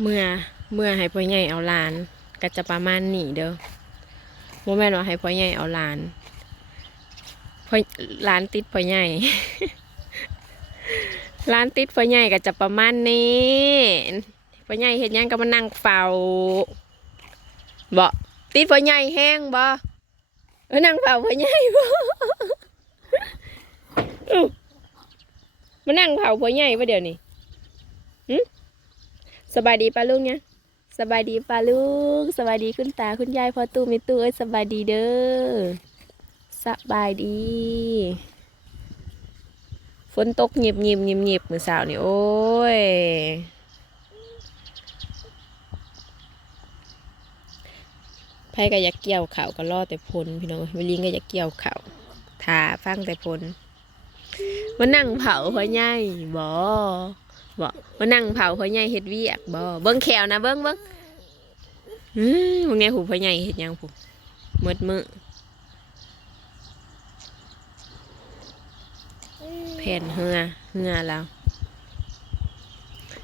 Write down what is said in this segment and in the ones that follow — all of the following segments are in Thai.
เมื่อเมื่อให้พ่อใหญ่เอาหลานก็จะประมาณนี้เด้อโมแม่นว่าให้พ่อใหญ่เอาหลานพ่อหลานติดพ่อใหญ่หลานติดพ่อใหญ่ก็จะประมาณนี้พ่อใหญ่เห็นยังก็มานั่งเฝ้าบ่ติดพ่อใหญ่แห้งบ่เออนั่งเฝ้าพ่อใหญ่บ่อื้อมานั่งเฝ้าพ่อใหญ่บ่เดี๋ยวนี้หึ สบายดีป้าลุงเนี่ยสบายดีป้าลูกสบายดีคุณตาคุณยายพ่อตู้มิตู้เอ้ยสบายดีเด้อสบายดี ฝนตกหยิบหยิบหยิบหยิบมือสาวนี่โอ้ยไผก็อยากเกี่ยวเข่าก็รอแต่พลพี่น้องเวลิงก็อยากเกี่ยวเข่าวถาฟังแต่พลมานั่งเผาพ่อใหญ่บ่ บ่มานั่งเผาพ่อใหญ่เฮ็ดเวียกบ่เบิ่งแขวนะเบิ่งเบิ่งอืมวกนี้หูพ่อใหญ่เฮ็ดยังผู้มืดมือแผ่นเหือเหือแล้ว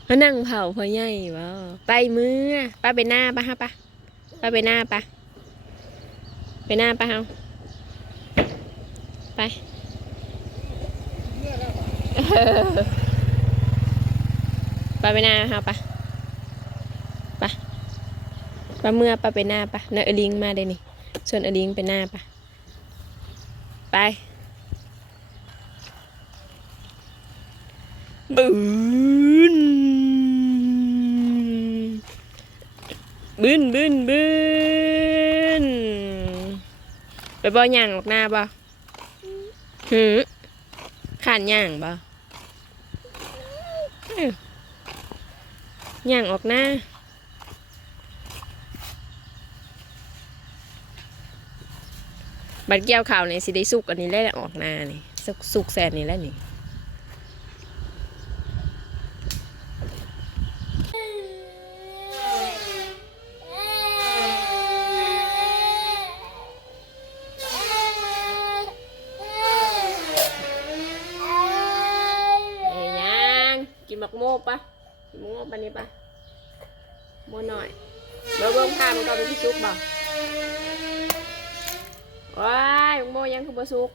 มานั่งเผาพ่อใหญ่บ่ไปมือป้าไปหน้าป้าฮะป้าป้าไปหน้าป้าไปหน้าป้าเฮาไป ปาไปหน้าค่ะปะปะปะเมื่อปะไปหน้าปะนาเอลิงมาได้นี่ส่วนเอลิงไปหน้าปะไปบืนบืนบืนบืนไปบ่ย่างออกหน้าบ่หือขานย่างบ่ ย่างออกหน้าบัดเกี่ยวข่าวในสิได้สุกอันนี้แหละออกหน้านี่สุกสุกแสนนี่แหละนี่เอ้ยยังกินบักโมปะกินบักโมปะนี่ปะ โมหน่อยเบิ่งเบิ่งพามันก็เป็นที่สุกบ่ว้ายโมยังคือบ่สุก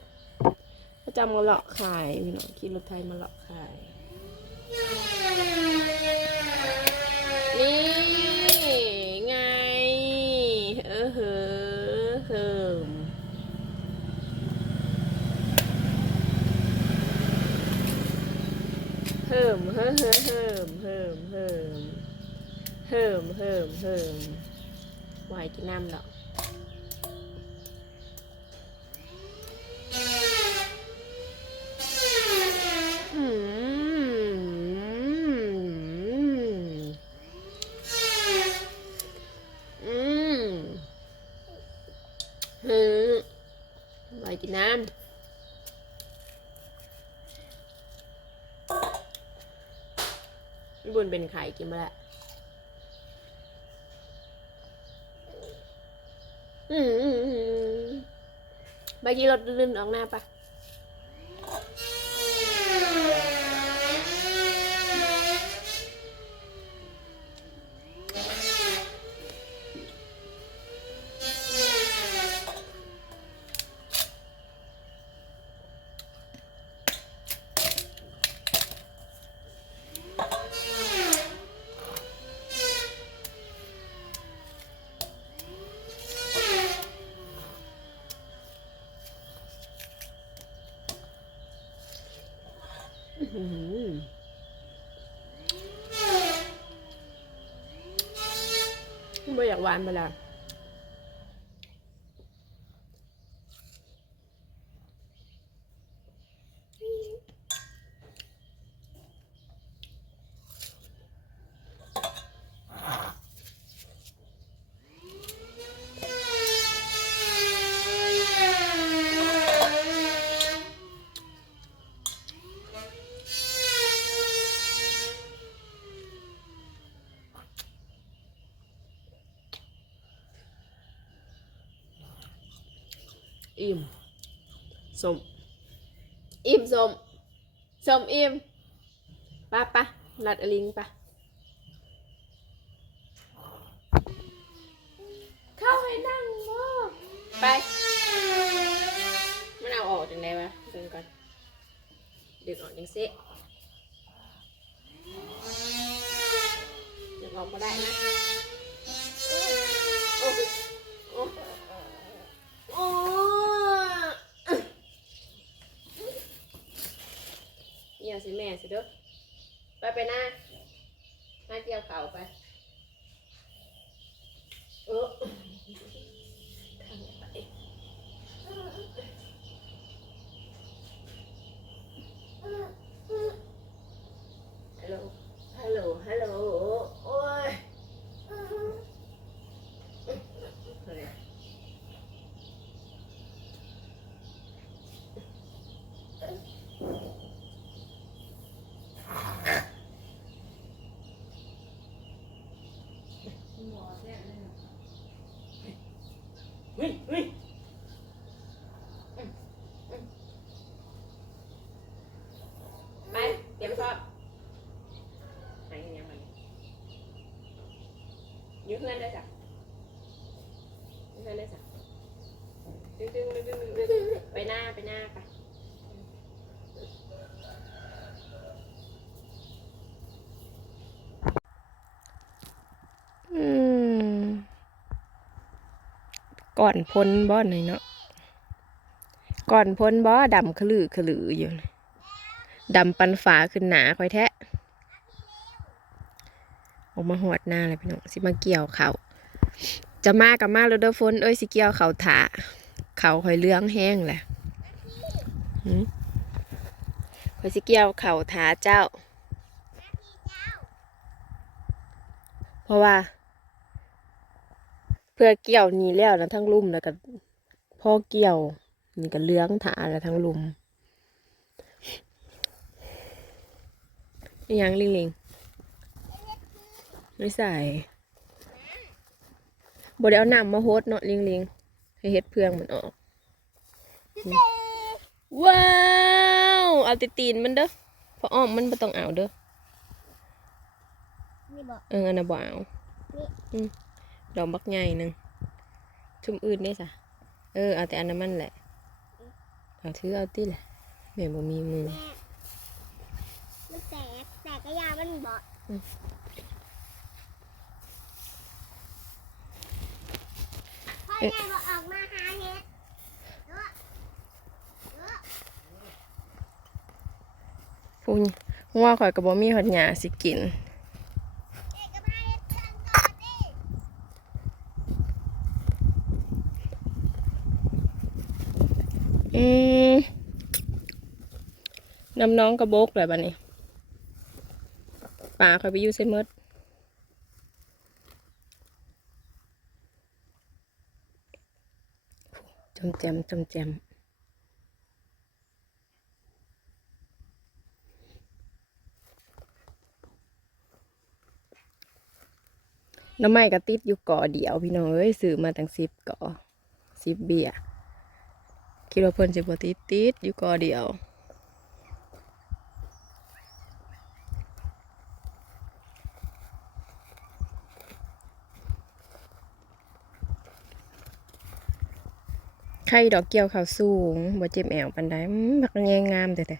เขาจำมาเลาะขายพี่น้องขี่รถไทยมาเลาะขาย นี่ไง เออเหอเหิมเหิมเหิมเหิมเหิมเหิม เหิมเหิมเหิมเหิมไหวกินน้ำดอกอืมอืมฮึไปกินน้ำบุญเป็นไข่กินมาแล้ว บางทีรถลื่นออกหน้าปะ ไม่อยากหวานไปแล้ว อิ่มสมอิ่มสมสมอิ่มปะปะนัดอลิงปะเข้าให้นั่งบ่ไปมันเอาออกจังไดวะเบิ่งก่อนดึงออกจังซิดึงออกบ่ได้นะโอ้โอ้โอ้อ ยวสิแม่สิเด้อไปไปหน้าหน้าเกี่ยวเข่าไป เออทางไปฮัลโหล ฮัลโหล ฮัลโหล โอ้ยอะไรเฮ้ยเฮ้ยไป เตรียมสอบไหนยังไงยืมเพื่อนได้จ้ะยืมเพื่อนได้จ้ะดึงดึงดึงดึงดึงดึงไปหน้าไปหน้าไป อืม ก่อนพ้นบ่อนเนาะก่อนพ้นบ่อดำขลือขลืออยู่นะดำปันฝาขึ้นหนาคอยแทะออกมาหอดหน้าเลยพี่น้องสิมาเกี่ยวเขาจะมากับมาแล้วเด้อฝนเอ้ยสิเกี่ยวเขาถาเขาคอยเลื้องแห้งแหละหืมคอยสิเกี่ยวเขาถาเจ้า เพราะว่า เพื่อเกี่ยวหนี้แล้วนะทั้งลุ่มแล้วก็พ่อเกี่ยวนี่ก็เลื้องถาแล้วทั้งลุ่มนี่ยังลิงลิงไม่ใส่บไดเอาน้ำมาโฮดเนาะลิงลิงให้เฮ็ดเพื่องมันออก ว้าว เอาติตีนมันเด้อเพราะอ้อมมันไม่ต้องเอาเด้อนี่บอกเอออันน่ะบ่เอานี่อืม ดอกบักใหญ่หนึ่งชุมอื่นได้สะเออเอาแต่อันนั้นมันแหละเอาถือเอาติแหละแม่บ่มีมือแม่มันแตกแตกกระยามันบอกอืมพ่อใหญ่บอกออกมาหาเห็ดเด้อเด้อพูนว่าข่อยก็บ่มีหอดหญ้าสิกิน เด็กกับหาเห็ดเพื่อนก่อนดิ อืม น้ำน้องกระบกแหละบัดนี้ป่าข่อยไปอยู่เซมดจมแจมจมแจมน้ำไม้ก็ติดอยู่ก่อเดียวพี่น้องเอ้ยซื้อมาตั้งสิบก่อสิบเบียคิดว่าเพิ่นจะบ่ติดติดอยู่ก่อเดียว ไข่ดอกเกี่ยวขาวสูงบ่เจ็บแอวปานใดอืมบักแยงงามแต่แต่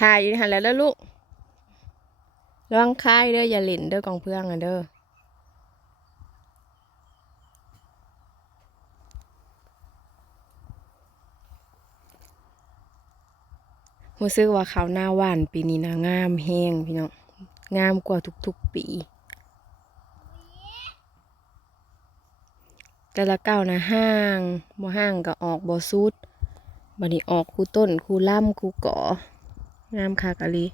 ถ่ายอยู่หันแล้วเด้อลูกระวังคายเด้ออย่าหลินเด้อกองเพื่องอะเด้อ รู้สึกว่าเขาวหน้าหวานปีนี้นะงามแห้งพี่น้องงามกว่าทุกๆปี แต่ละเก้านะห้างบ่ห้างก็ออกบ่สุดบัดนี้ออกคู่ต้นคู่ล่ำคู่ก่องามคักะลี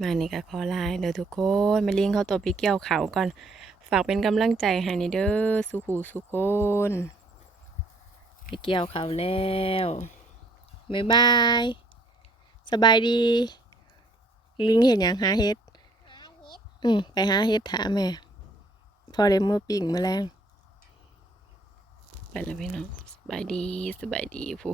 มานี่ก็ขอลายเด้อทุกคนมาลี้ยงเขาตัวไปเกี่ยวเขาก่อน ฝากเป็นกำลังใจให้นี่เด้อสุขูสุคนไปเกี่ยวเขาแล้ว บ๊ายบาย สบายดี ลิงเห็นยังหาเฮ็ดหาเห็ดอือืมไปหาเฮ็ดถาแม่ พอได้เมื่อปิ่งแมาแรงไปแล้วพี่น้อง สบายดี สบายดีผู้